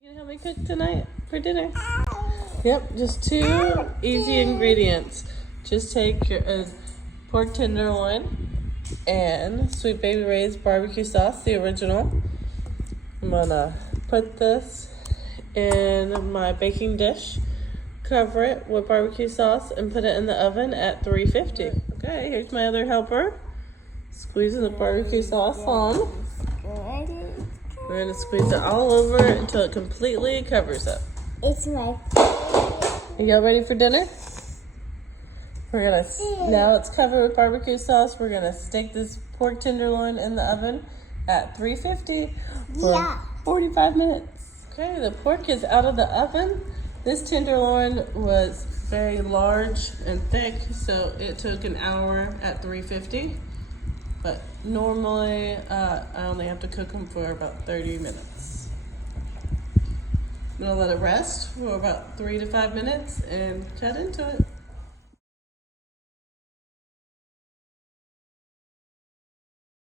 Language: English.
You gonna help me cook tonight for dinner? Yep, just 2 easy ingredients. Just take your pork tenderloin and Sweet Baby Ray's barbecue sauce, the original. I'm gonna put this in my baking dish, cover it with barbecue sauce, and put it in the oven at 350. Okay, here's my other helper. Squeezing the barbecue sauce on. We're gonna squeeze it all over until it completely covers it. It's my Are y'all ready for dinner? We're gonna, now it's covered with barbecue sauce. We're gonna stick this pork tenderloin in the oven at 350 for 45 minutes. Okay, the pork is out of the oven. This tenderloin was very large and thick, so it took an hour at 350. But normally, I only have to cook them for about 30 minutes. I'm gonna let it rest for about 3 to 5 minutes and cut into it.